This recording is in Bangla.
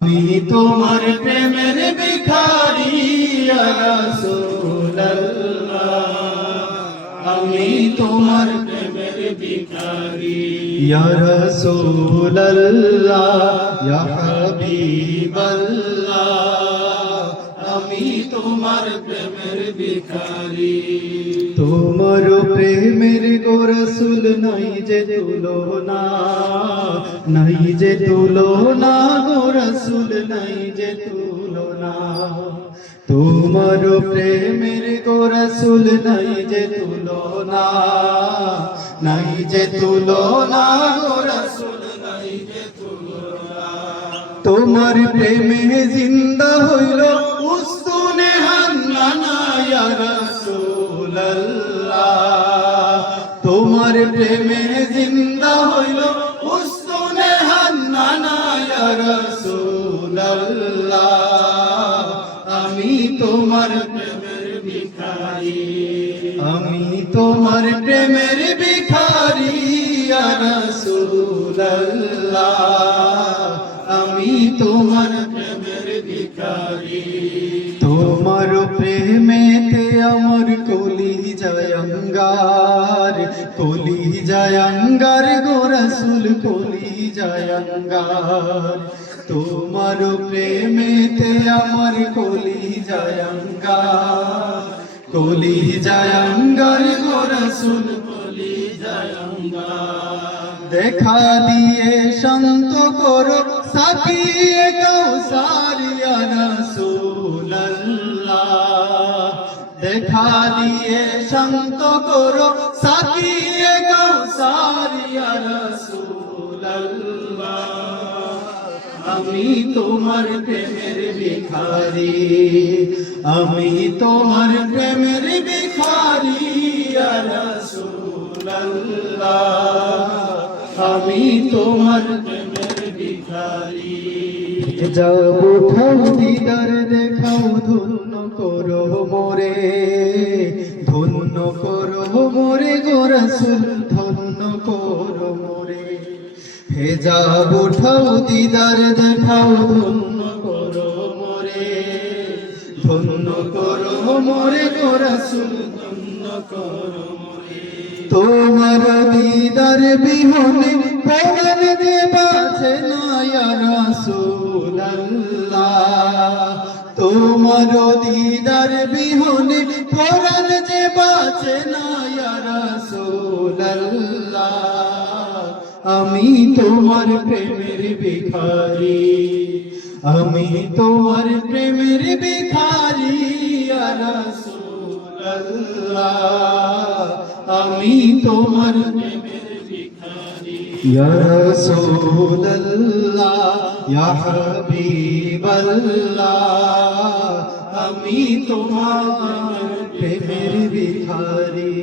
আমি তোমার প্রেমের ভিখারি ইয়া রাসূলুল্লাহ, আমি তোমার প্রেমের ভিখারি ইয়া রাসূলুল্লাহ, ইয়া হাবিবাল্লাহ, আমি তোমার প্রেমের ভিখারি। তোমার প্রেমের গো রাসূল নাই যে তুলনা, নাই যে তুলনা গো রাসূল নাই যে তুলনা। তোমার প্রেমের গো রাসূল নাই যে তুলনা, নাই যে তুলনা গো রাসূল নাই যে তুলনা। তোমার প্রেমে জিন্দা হইল উস্তুনে হান্নানা ইয়া রাসূলুল্লাহ, তোমার প্রেমে জিন্দা হইল উস্তুনে হান্নানা ইয়া রাসূলুল্লাহ, আমি তোমার প্রেমের ভিখারি, আমি তোমার প্রেমের ভিখারি ইয়া রাসূলুল্লাহ, আমি তোমার প্রেমের ভিখারি। তোমার প্রেমেতে আমার কলি জায়ঙ্গার, কলি জায়ঙ্গার গো রাসূল কলি জায়ঙ্গার। তোমার প্রেমেতে আমার কলি জায়ঙ্গার, কলি জায়ঙ্গার গো রাসূল কলি জায়ঙ্গার। দেখা দিয়ে শান্ত করো সাকিয়ে কাউসার ইয়া রাসূলুল্লাহ, দেখা দিয়ে শান্ত করো সাকিয়ে কাউসার ইয়া রাসূলুল্লাহ, আমি তোমার প্রেমের ভিখারি, আমি তোমার প্রেমের ভিখারি ইয়া রাসূলুল্লাহ, আমি তোমার প্রেমের ভিখারি। যাব ঠাউ দিদার দেখাও ধন্য করো মোরে, ধন্য করো মোরে গো রাসূল ধন্য করো মোরে। হে যাব ঠাউ দিদার দেখাও ধন্য করো মোরে, ধন্য করো মোরে গো রাসূল ধন্য করো মোরে। তোমার দিদার বিহনে প্রাণ যে বাঁচে না ইয়া রাসূলুল্লাহ, তোমার দিদার বিহনে প্রাণ যে বাঁচে না ইয়া রাসূলুল্লাহ, আমি তোমার প্রেমের ভিখারি, আমি তোমার প্রেমের ভিখারি ইয়া রাসূলুল্লাহ, আমি তোমার প্রেমের ভিখারি ইয়া রাসূলুল্লাহ, ইয়া হাবিবাল্লাহ, আমি তোমার প্রেমের ভিখারি।